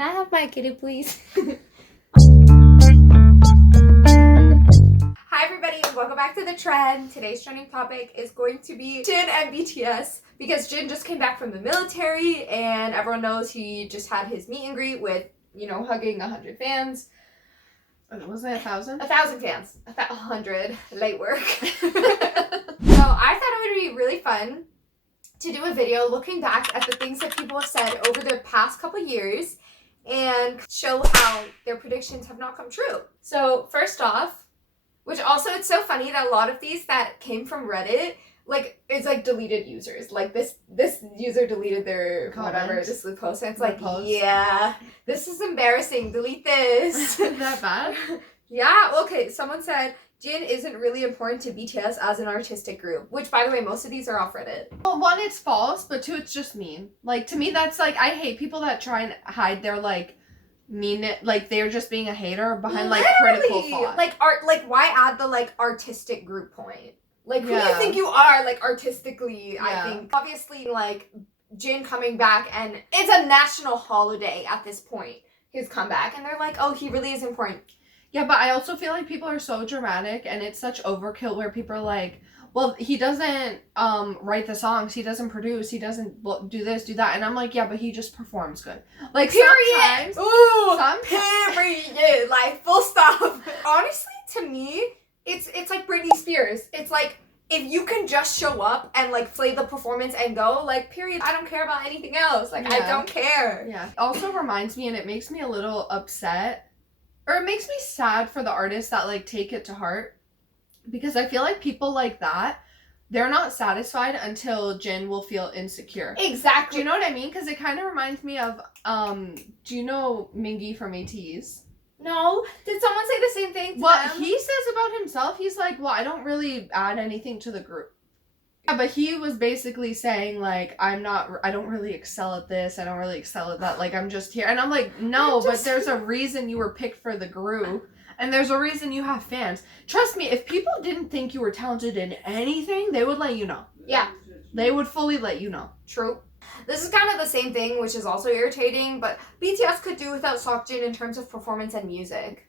Can I have my kitty, please? Hi everybody and welcome back to The Trend. Today's trending topic is going to be Jin and BTS because Jin just came back from the military and everyone knows he just had his meet and greet with, hugging 100 fans. Was it 1,000? 1,000 fans. 100. Light work. So I thought it would be really fun to do a video looking back at the things that people have said over the past couple years and show how their predictions have not come true. So first off, which also it's so funny that a lot of these that came from Reddit, it's deleted users. Like this user deleted their whatever, this post, and it's yeah, this is embarrassing, delete this. That bad? Yeah, okay, someone said Jin isn't really important to BTS as an artistic group, which by the way, most of these are off Reddit. Well, one, it's false, but two, it's just mean. To me, that's I hate people that try and hide their mean it, they're just being a hater behind critical thought. Why add the artistic group point? Who do you think you are artistically? Yeah. I think obviously Jin coming back, and it's a national holiday at this point, his comeback, and they're like, oh, he really is important. Yeah, but I also feel like people are so dramatic and it's such overkill where people are like, well, he doesn't write the songs, he doesn't produce, he doesn't do this, do that. And I'm like, yeah, but he just performs good. Period! Ooh! Period! Full stop. Honestly, to me, it's like Britney Spears. It's if you can just show up and play the performance and go, period, I don't care about anything else. I don't care. Yeah. It also reminds me, and it makes me a little upset, or it makes me sad for the artists that take it to heart, because I feel like people like that, they're not satisfied until Jin will feel insecure. Exactly. Do you know what I mean? Because it kind of reminds me of do you know Mingy from ATEEZ? No. Did someone say the same thing to them? He says about himself, he's like, well, I don't really add anything to the group. Yeah, but he was basically saying I don't really excel at this, I don't really excel at that, I'm just here. And I'm like, no, but there's a reason you were picked for the group, and there's a reason you have fans. Trust me, if people didn't think you were talented in anything, they would let you know. Yeah. They would fully let you know. True. This is kind of the same thing, which is also irritating, but BTS could do without Seokjin in terms of performance and music.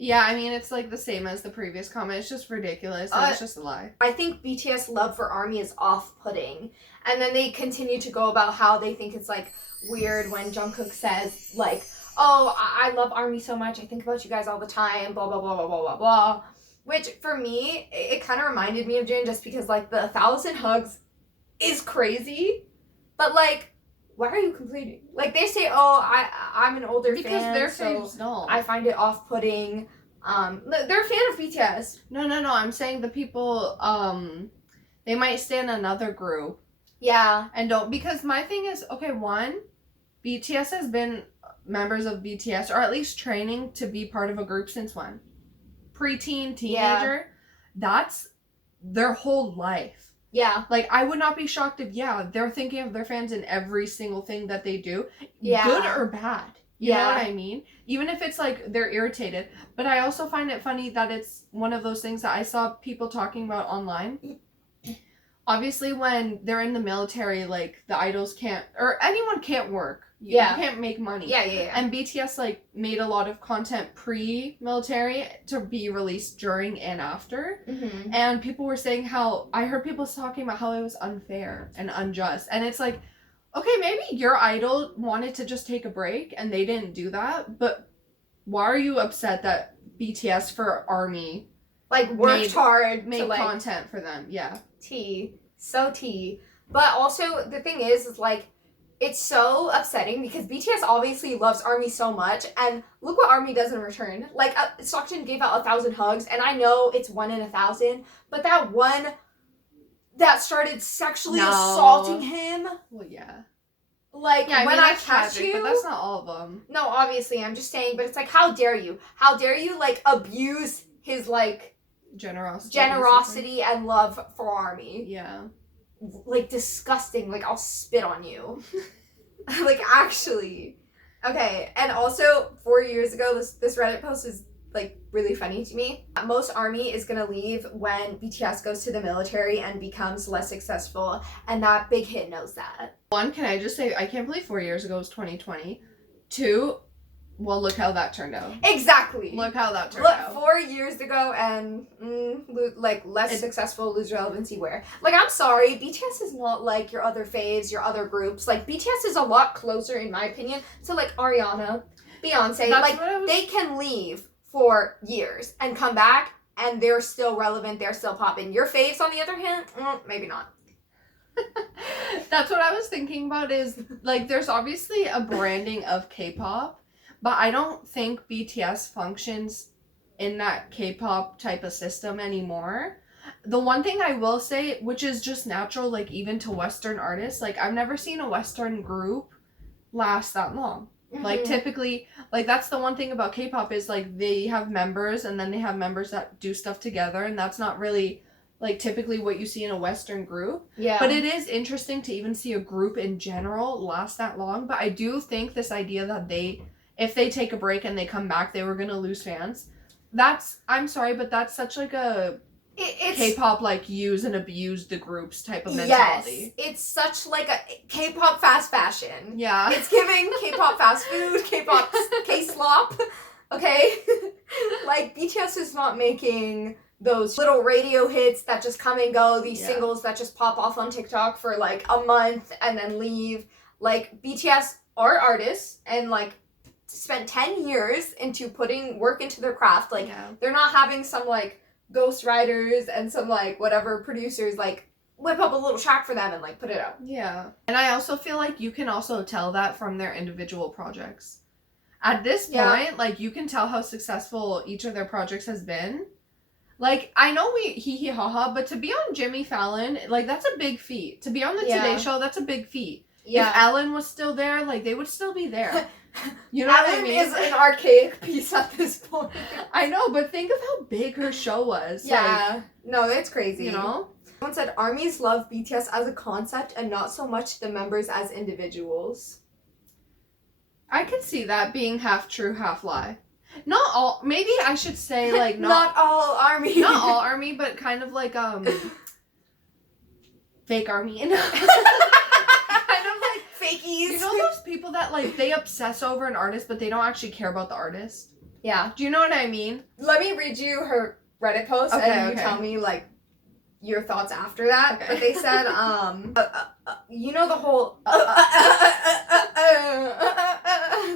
Yeah, I mean, it's the same as the previous comment. It's just ridiculous, and it's just a lie. I think BTS love for ARMY is off-putting, and then they continue to go about how they think it's weird when Jungkook says oh, I love ARMY so much, I think about you guys all the time, blah blah blah blah blah blah blah. Which for me, it kind of reminded me of Jin, just because the 1,000 hugs is crazy, but why are you complaining? They say, oh, I'm an older fan, because their so faves don't. I find it off-putting. They're a fan of BTS. No, I'm saying the people, they might stay in another group. Yeah. And don't, because my thing is, okay, one, BTS has been members of BTS, or at least training to be part of a group since when? Preteen, teenager. Yeah. That's their whole life. Yeah. I would not be shocked if, they're thinking of their fans in every single thing that they do. Yeah. Good or bad. You know what I mean? Even if it's they're irritated. But I also find it funny that it's one of those things that I saw people talking about online. Obviously, when they're in the military, the idols can't, or anyone can't work. You can't make money. Yeah. And BTS, made a lot of content pre-military to be released during and after. Mm-hmm. And people were saying I heard people talking about how it was unfair and unjust. And it's okay, maybe your idol wanted to just take a break and they didn't do that, but why are you upset that BTS for ARMY worked hard made content for them? Yeah. So tea. But also the thing is it's so upsetting because BTS obviously loves ARMY so much, and look what ARMY does in return. Seokjin gave out 1,000 hugs, and I know it's 1 in 1,000, but that one that started sexually assaulting him. Well, yeah. When I catch you, but that's not all of them. No, obviously, I'm just saying, but it's how dare you? How dare you abuse his generosity and love for ARMY? Yeah. Disgusting. I'll spit on you. Actually. Okay, and also 4 years ago, this Reddit post is really funny to me. Most ARMY is gonna leave when BTS goes to the military and becomes less successful, and that Big Hit knows that. One, can I just say, I can't believe 4 years ago was 2020. 2, well, look how that turned out. Exactly. Look how that turned Look, out. 4 years ago and less successful, lose relevancy where. Like, I'm sorry, BTS is not like your other faves, your other groups. Like, BTS is a lot closer, in my opinion, to like Ariana, Beyonce. That's they can leave for years and come back and they're still relevant, they're still popping. Your faves, on the other hand, maybe not. That's what I was thinking about is, like, there's obviously a branding of K-pop, but I don't think BTS functions in that K-pop type of system anymore. The one thing I will say, which is just natural, like, even to Western artists, like, I've never seen a Western group last that long. Mm-hmm. Like, typically, like, that's the one thing about K-pop is, like, they have members, and then they have members that do stuff together, and that's not really, like, typically what you see in a Western group. Yeah. But it is interesting to even see a group in general last that long. But I do think this idea that if they take a break and they come back, they were going to lose fans. I'm sorry, but that's such, like, it's K-pop, like, use and abuse the groups type of mentality. Yes, it's such like a K-pop fast fashion. Yeah. It's giving K-pop fast food, K-pop K-slop, okay? Like, BTS is not making those little radio hits that just come and go, these singles that just pop off on TikTok for, like, a month and then leave. Like, BTS are artists and, like, spent 10 years into putting work into their craft. Like, they're not having some, like, ghost writers and some like whatever producers like whip up a little track for them and like put it out. Yeah. And I also feel like you can also tell that from their individual projects. At this point, like, you can tell how successful each of their projects has been. Like, I know we hee hee ha ha, but to be on Jimmy Fallon, like, that's a big feat. To be on the Today Show, that's a big feat. Yeah. If Ellen was still there, like, they would still be there. You know what I mean? Ellen is an archaic piece at this point. I know, but think of how big her show was. Yeah. Like, no, that's crazy. You know? Someone said, armies love BTS as a concept and not so much the members as individuals. I could see that being half true, half lie. Not all, maybe I should say, like, not all army. Not all army, but kind of like, fake army, you know? Fakies. You know those people that, like, they obsess over an artist, but they don't actually care about the artist? Yeah. Do you know what I mean? Let me read you her Reddit post and you tell me, like, your thoughts after that. Okay. But they said, you know the whole...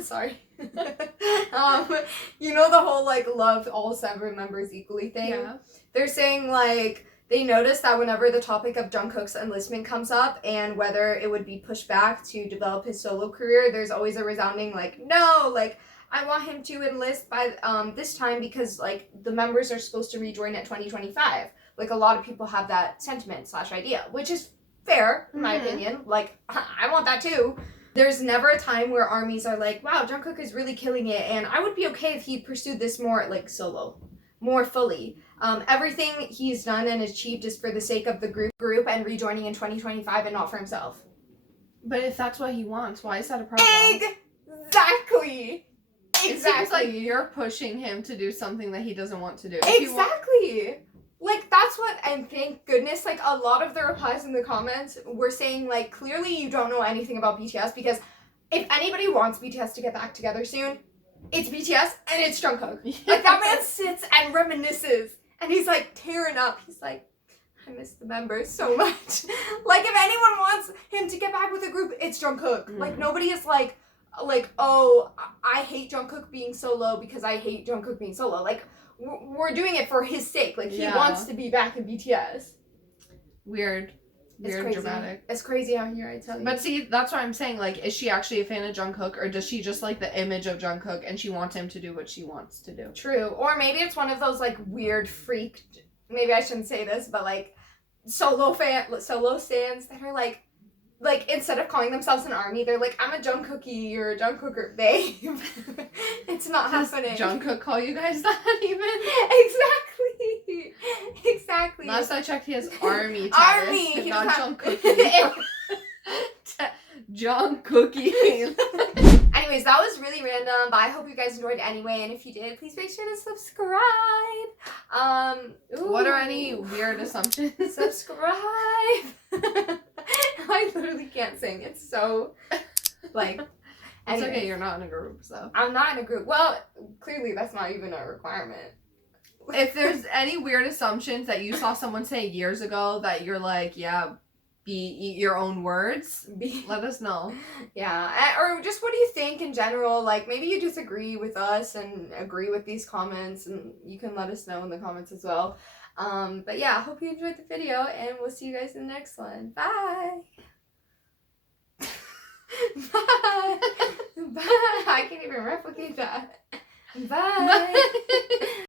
sorry. You know the whole, like, love all 7 members equally thing? Yeah. They're saying, like... They noticed that whenever the topic of Jungkook's enlistment comes up and whether it would be pushed back to develop his solo career, there's always a resounding, like, no, like, I want him to enlist by this time because, like, the members are supposed to rejoin at 2025. Like, a lot of people have that sentiment / idea, which is fair, in my opinion. Like, I want that too. There's never a time where armies are like, wow, Jungkook is really killing it, and I would be okay if he pursued this more, like, solo, more fully. Everything he's done and achieved is for the sake of the group and rejoining in 2025 and not for himself. But if that's what he wants, why is that a problem? Exactly. It seems like you're pushing him to do something that he doesn't want to do. Exactly. Like, that's what, and thank goodness, like, a lot of the replies in the comments were saying, like, clearly you don't know anything about BTS, because if anybody wants BTS to get back together soon, it's BTS and it's Jungkook. Like, that man sits and reminisces. And he's, like, tearing up. He's like, I miss the members so much. Like, if anyone wants him to get back with a group, it's Jungkook. Like, nobody is like, oh, I hate Jungkook being solo because I hate Jungkook being solo. Like, we're doing it for his sake. Like, he wants to be back in BTS. Weird, dramatic. It's crazy out here, I tell you. But see, that's what I'm saying. Like, is she actually a fan of Jungkook, or does she just like the image of Jungkook and she wants him to do what she wants to do? True. Or maybe it's one of those, like, weird freak, maybe I shouldn't say this, but, like, solo stands that are, like, instead of calling themselves an army, they're like, I'm a Jungkookie or a Jungkooker, babe. It's not happening. Jungkook call you guys that even? Exactly. Last I checked, he has army status. Army! Not Jungkookie. Jungkookie. Anyways, that was really random, but I hope you guys enjoyed anyway, and if you did, please make sure to subscribe. What are any weird assumptions? Subscribe. I literally can't sing. It's so, like, It's Anyways, okay, you're not in a group, so. I'm not in a group. Well, clearly that's not even a requirement. If there's any weird assumptions that you saw someone say years ago that you're like, yeah, eat your own words, let us know. Yeah, or just what do you think in general? Like, maybe you disagree with us and agree with these comments, and you can let us know in the comments as well. But yeah, I hope you enjoyed the video, and we'll see you guys in the next one. Bye! Bye! Bye! I can't even replicate that. Bye!